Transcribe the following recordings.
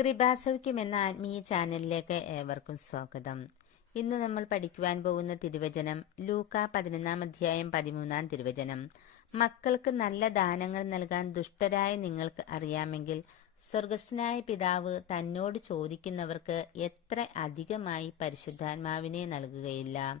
കൃപാസൗഖ്യം എന്ന ആത്മീയ ചാനലിലേക്ക് ഏവർക്കും സ്വാഗതം. ഇന്ന് നമ്മൾ പഠിക്കുവാൻ പോകുന്ന തിരുവചനം ലൂക്ക പതിനൊന്നാം അധ്യായം പതിമൂന്നാം തിരുവചനം. മക്കൾക്ക് നല്ല ദാനങ്ങൾ നൽകാൻ ദുഷ്ടരായ നിങ്ങൾക്ക് അറിയാമെങ്കിൽ സ്വർഗസ്നായ പിതാവ് തന്നോട് ചോദിക്കുന്നവർക്ക് എത്ര അധികമായി പരിശുദ്ധാത്മാവിനെ നൽകുകയില്ല?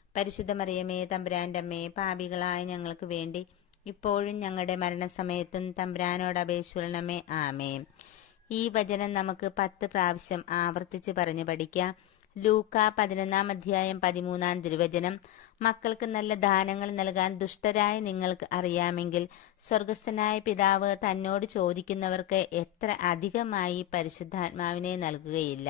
പരിശുദ്ധ മറിയമേ തമ്പുരാന്റെ അമ്മേ പാപികളായ ഞങ്ങൾക്ക് വേണ്ടി ഇപ്പോഴും ഞങ്ങളുടെ മരണസമയത്തും തമ്പുരാനോട് അപേക്ഷിക്കണമേ ആമേ ഈ വചനം നമുക്ക് പത്ത് പ്രാവശ്യം ആവർത്തിച്ച് പറഞ്ഞു പഠിക്കാം. ലൂക്ക പതിനൊന്നാം അധ്യായം പതിമൂന്നാം തിരുവചനം. മക്കൾക്ക് നല്ല ദാനങ്ങൾ നൽകാൻ ദുഷ്ടരായ നിങ്ങൾക്ക് അറിയാമെങ്കിൽ സ്വർഗസ്ഥനായ പിതാവ് തന്നോട് ചോദിക്കുന്നവർക്ക് എത്ര അധികമായി പരിശുദ്ധാത്മാവിനെ നൽകുകയില്ല.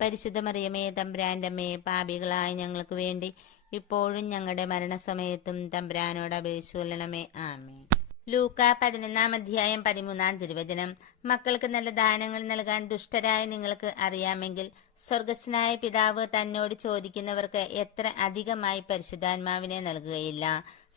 പരിശുദ്ധ മറിയമേ തമ്പ്രാന്റമ്മേ പാപികളായ ഞങ്ങൾക്ക് വേണ്ടി ഇപ്പോഴും ഞങ്ങളുടെ മരണസമയത്തും തമ്പ്രാനോട് അപേക്ഷിച്ചു കൊള്ളണമേ ആമേ ലൂക്ക പതിനൊന്നാം അധ്യായം പതിമൂന്നാം തിരുവചനം. മക്കൾക്ക് നല്ല ദാനങ്ങൾ നൽകാൻ ദുഷ്ടരായ നിങ്ങൾക്ക് അറിയാമെങ്കിൽ സ്വർഗസ്നായ പിതാവ് തന്നോട് ചോദിക്കുന്നവർക്ക് എത്ര അധികമായി പരിശുദ്ധാത്മാവിനെ നൽകുകയില്ല?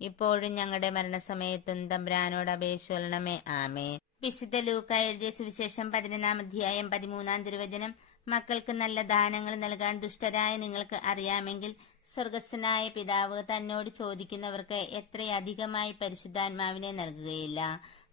ഇപ്പോഴും ഞങ്ങളുടെ മരണസമയത്തും തമ്പ്രാനോട് അപേക്ഷിക്കണമേ ആമേ വിശുദ്ധ ലൂക്ക എഴുതിയ സുവിശേഷം പതിനൊന്നാം അധ്യായം പതിമൂന്നാം തിരുവചനം. മക്കൾക്ക് നല്ല ദാനങ്ങൾ നൽകാൻ ദുഷ്ടരായ നിങ്ങൾക്ക് അറിയാമെങ്കിൽ സ്വർഗസ്വനായ പിതാവ് തന്നോട് ചോദിക്കുന്നവർക്ക് എത്രയധികമായി പരിശുദ്ധാത്മാവിനെ നൽകുകയില്ല.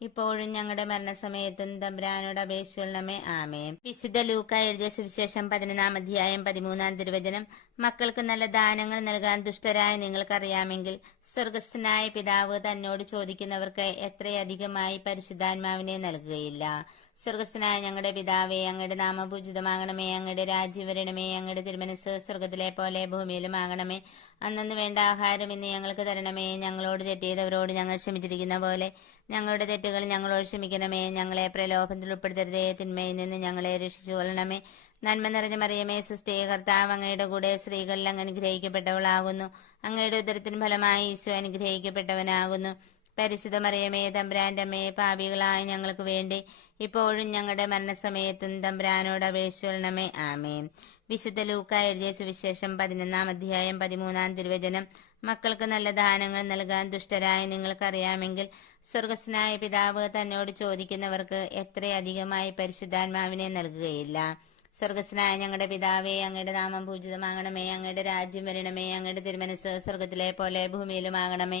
ഇപ്പോഴും ഞങ്ങളുടെ മരണസമയത്തും തമ്പ്രാനോട് അപേക്ഷിക്കണമേ ആമേ വിശുദ്ധ ലൂക്ക എഴുതിയ സുവിശേഷം പതിനൊന്നാം അധ്യായം പതിമൂന്നാം തിരുവചനം. മക്കൾക്ക് നല്ല ദാനങ്ങൾ നൽകാൻ ദുഷ്ടരായ നിങ്ങൾക്കറിയാമെങ്കിൽ സ്വർഗസ്ഥനായ പിതാവ് തന്നോട് ചോദിക്കുന്നവർക്ക് എത്രയധികമായി പരിശുദ്ധാത്മാവിനെ നൽകുകയില്ല. സ്വർഗസ്നായ ഞങ്ങളുടെ പിതാവേ അങ്ങയുടെ നാമപൂജിതമാകണമേ അങ്ങയുടെ രാജ്യം വരണമേ അങ്ങയുടെ തിരുമനസ് സ്വർഗത്തിലെ പോലെ ഭൂമിയിലും ആകണമേ. അന്നു വേണ്ട ആഹാരം ഇന്ന് ഞങ്ങൾക്ക് തരണമേ. ഞങ്ങളോട് തെറ്റിയതവരോട് ഞങ്ങൾ ക്ഷമിച്ചിരിക്കുന്ന പോലെ ഞങ്ങളുടെ തെറ്റുകൾ ഞങ്ങളോട് ക്ഷമിക്കണമേ. ഞങ്ങളെ പ്രലോഭനത്തിൽ ഉൾപ്പെടുത്തരുതേ. തിന്മയിൽ നിന്ന് ഞങ്ങളെ രക്ഷിച്ചു കൊള്ളണമേ. നന്മ നിറഞ്ഞ മറിയമേ സുസ്ഥേ കർത്താവ് അങ്ങയുടെ കൂടെ സ്ത്രീകളിൽ അങ്ങ് അനുഗ്രഹിക്കപ്പെട്ടവളാകുന്നു. അങ്ങയുടെ ഉദരത്തിന് ഫലമായി ഈശോ അനുഗ്രഹിക്കപ്പെട്ടവനാകുന്നു. പരിശുദ്ധ മറിയമേ തമ്പുരാന്റെ അമ്മയെ പാപികളായ ഞങ്ങൾക്ക് വേണ്ടി ഇപ്പോഴും ഞങ്ങളുടെ മരണസമയത്തും തമ്പ്രാനോട് അപേക്ഷിക്കണമേ ആമേ വിശുദ്ധ ലൂക്ക എഴുതിയ സുവിശേഷം പതിനൊന്നാം അധ്യായം പതിമൂന്നാം തിരുവചനം. മക്കൾക്ക് നല്ല ദാനങ്ങൾ നൽകാൻ ദുഷ്ടരായ നിങ്ങൾക്കറിയാമെങ്കിൽ സ്വർഗസ്നായ പിതാവ് തന്നോട് ചോദിക്കുന്നവർക്ക് എത്രയധികമായി പരിശുദ്ധാത്മാവിനെ നൽകുകയില്ല. സ്വർഗസ്നായ ഞങ്ങളുടെ പിതാവേ അങ്ങയുടെ നാമം പൂജിതമാകണമേ അങ്ങയുടെ രാജ്യം വരണമേ അങ്ങയുടെ തിരുമനസ് സ്വർഗത്തിലെ പോലെ ഭൂമിയിലുമാകണമേ.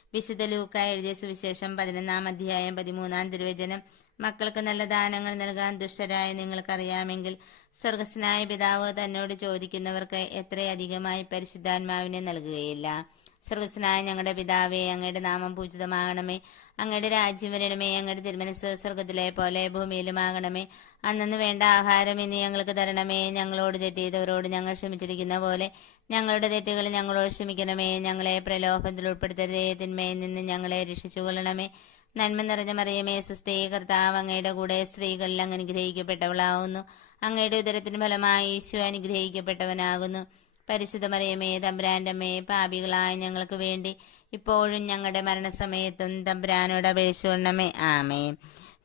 വിശുദ്ധ ലൂക്ക എഴുതിയ സുവിശേഷം പതിനൊന്നാം അധ്യായം പതിമൂന്നാം തിരുവചനം. മക്കൾക്ക് നല്ല ദാനങ്ങൾ നൽകാൻ ദുഷ്ടരായ നിങ്ങൾക്കറിയാമെങ്കിൽ സ്വർഗസ്നായ പിതാവ് തന്നോട് ചോദിക്കുന്നവർക്ക് എത്രയധികമായി പരിശുദ്ധാത്മാവിനെ നൽകുകയില്ല. സ്വർഗസ്നായ ഞങ്ങളുടെ പിതാവേ അങ്ങയുടെ നാമം പൂജിതമാകണമേ. അങ്ങയുടെ രാജ്യം വരണമേ അങ്ങയുടെ തിരുമനസ് സ്വർഗത്തിലെ പോലെ ഭൂമിയിലുമാകണമേ. അന്നു വേണ്ട ആഹാരം ഇനി ഞങ്ങൾക്ക് തരണമേ. ഞങ്ങളോട് തെറ്റിയതവരോട് ഞങ്ങൾ ക്ഷമിച്ചിരിക്കുന്ന പോലെ ഞങ്ങളുടെ തെറ്റുകൾ ഞങ്ങളോട് ക്ഷമിക്കണമേ. ഞങ്ങളെ പ്രലോഭത്തിൽ ഉൾപ്പെടുത്തരുതേ. തിന്മയിൽ നിന്ന് ഞങ്ങളെ രക്ഷിച്ചുകൊള്ളണമേ. നന്മ നിറഞ്ഞ മറിയമേ സുസ്ഥേ കർത്താവ് അങ്ങയുടെ കൂടെ സ്ത്രീകളിൽ അങ്ങ് അനുഗ്രഹിക്കപ്പെട്ടവളാവുന്നു അങ്ങയുടെ ഉദരത്തിന് ഫലമായി ഈശോ അനുഗ്രഹിക്കപ്പെട്ടവനാകുന്നു. പരിശുദ്ധ മറിയമേ തമ്പുരാന്റെ അമ്മേ പാപികളായ ഞങ്ങൾക്ക് വേണ്ടി ഇപ്പോഴും ഞങ്ങളുടെ മരണസമയത്തും തമ്പുരാനോട് അപേക്ഷിച്ചുകൊള്ളണമേ. ആമേ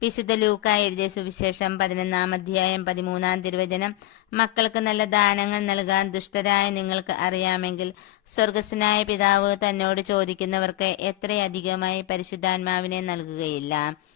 വിശുദ്ധ ലൂക്ക എഴുതിയ സുവിശേഷം പതിനൊന്നാം അധ്യായം പതിമൂന്നാം തിരുവചനം. മക്കൾക്ക് നല്ല ദാനങ്ങൾ നൽകാൻ ദുഷ്ടരായ നിങ്ങൾക്ക് അറിയാമെങ്കിൽ സ്വർഗസ്നായ പിതാവ് തന്നോട് ചോദിക്കുന്നവർക്ക് എത്രയധികമായി പരിശുദ്ധാത്മാവിനെ നൽകുകയില്ല?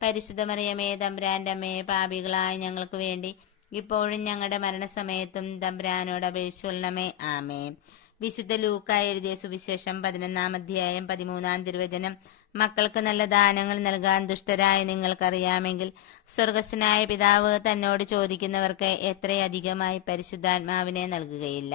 പരിശുദ്ധ മറിയമേ അമ്മയെ അമ്മേ പാപികളായ ഞങ്ങൾക്ക് വേണ്ടി ഇപ്പോഴും ഞങ്ങളുടെ മരണസമയത്തും തമ്പ്രാനോട് അപേക്ഷിച്ചുകൊള്ളണമേ ആമേ വിശുദ്ധ ലൂക്ക എഴുതിയ സുവിശേഷം പതിനൊന്നാം അധ്യായം പതിമൂന്നാം തിരുവചനം. മക്കൾക്ക് നല്ല ദാനങ്ങൾ നൽകാൻ ദുഷ്ടരായ നിങ്ങൾക്കറിയാമെങ്കിൽ സ്വർഗസ്വനായ പിതാവ് തന്നോട് ചോദിക്കുന്നവർക്ക് എത്രയധികമായി പരിശുദ്ധാത്മാവിനെ നൽകുകയില്ല.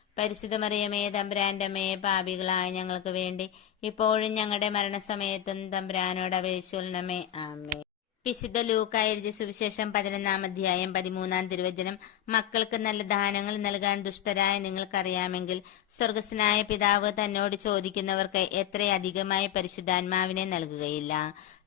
പരിശുദ്ധ മറിയമേ തമ്പുരാന്റെ പാപികളായ ഞങ്ങൾക്ക് വേണ്ടി ഇപ്പോഴും ഞങ്ങളുടെ മരണസമയത്തും തമ്പുരാനോട് അപേക്ഷിച്ചുകൊള്ളണമേ ആമേ വിശുദ്ധ ലൂക്ക എഴുതിയ സുവിശേഷം പതിനൊന്നാം അധ്യായം പതിമൂന്നാം തിരുവചനം. മക്കൾക്ക് നല്ല ദാനങ്ങൾ നൽകാൻ ദുഷ്ടരായ നിങ്ങൾക്കറിയാമെങ്കിൽ സ്വർഗസ്നായ പിതാവ് തന്നോട് ചോദിക്കുന്നവർക്ക് എത്രയധികമായി പരിശുദ്ധാത്മാവിനെ നൽകുകയില്ല?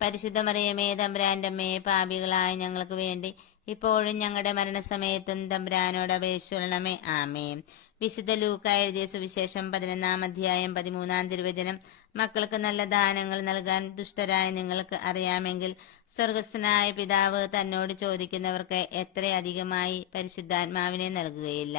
പരിശുദ്ധ മറിയമേ തമ്പുരാന്റെ അമ്മേ പാപികളായ ഞങ്ങൾക്ക് വേണ്ടി ഇപ്പോഴും ഞങ്ങളുടെ മരണസമയത്തും തമ്പ്രാനോട് അപേക്ഷിച്ചുകൊള്ളണമേ ആമേ വിശുദ്ധ ലൂക്ക എഴുതിയ സുവിശേഷം പതിനൊന്നാം അധ്യായം പതിമൂന്നാം തിരുവചനം. മക്കൾക്ക് നല്ല ദാനങ്ങൾ നൽകാൻ ദുഷ്ടരായ നിങ്ങൾക്ക് അറിയാമെങ്കിൽ സ്വർഗസ്വനായ പിതാവ് തന്നോട് ചോദിക്കുന്നവർക്ക് എത്രയധികമായി പരിശുദ്ധാത്മാവിനെ നൽകുകയില്ല.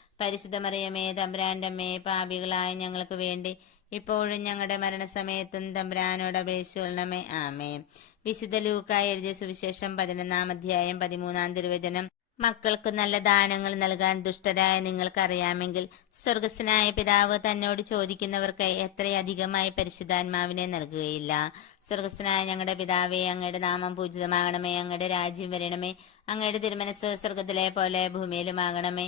പരിശുദ്ധ മറിയമേ തമ്പ്രാന്റമ്മേ പാപികളായ ഞങ്ങൾക്ക് വേണ്ടി ഇപ്പോഴും ഞങ്ങളുടെ മരണസമയത്തും തമ്പ്രാനോട് അപേക്ഷിച്ചുകൊള്ളണമേ ആമേ വിശുദ്ധ ലൂക്കായി എഴുതിയ സുവിശേഷം പതിനൊന്നാം അധ്യായം പതിമൂന്നാം തിരുവചനം. മക്കൾക്ക് നല്ല ദാനങ്ങൾ നൽകാൻ ദുഷ്ടരായ നിങ്ങൾക്കറിയാമെങ്കിൽ സ്വർഗസ്വനായ പിതാവ് തന്നോട് ചോദിക്കുന്നവർക്ക് എത്രയധികമായി പരിശുദ്ധാത്മാവിനെ നൽകുകയില്ല. സ്വർഗസ്വനായ ഞങ്ങളുടെ പിതാവേ അങ്ങയുടെ നാമം പൂജിതമാകണമേ അങ്ങയുടെ രാജ്യം വരണമേ അങ്ങയുടെ തിരുമനസ് സ്വർഗത്തിലെ പോലെ ഭൂമിയിലുമാകണമേ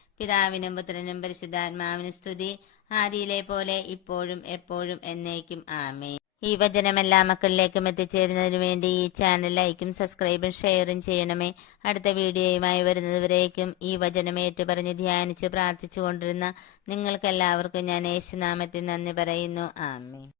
പിതാവിനും പുത്രനും പരിശുദ്ധാത്മാവിനും സ്തുതി. ആദിയിലെ പോലെ ഇപ്പോഴും എപ്പോഴും എന്നേക്കും ആമേ ഈ വചനം എല്ലാ മക്കളിലേക്കും എത്തിച്ചേരുന്നതിന് വേണ്ടി ഈ ചാനൽ ലൈക്കും സബ്സ്ക്രൈബും ഷെയറും ചെയ്യണമേ. അടുത്ത വീഡിയോയുമായി വരുന്നതുവരേക്കും ഈ വചനം ഏറ്റുപറഞ്ഞ് ധ്യാനിച്ച് പ്രാർത്ഥിച്ചു കൊണ്ടിരുന്ന നിങ്ങൾക്കെല്ലാവർക്കും ഞാൻ യേശുനാമത്തിൽ നന്ദി പറയുന്നു. ആമേ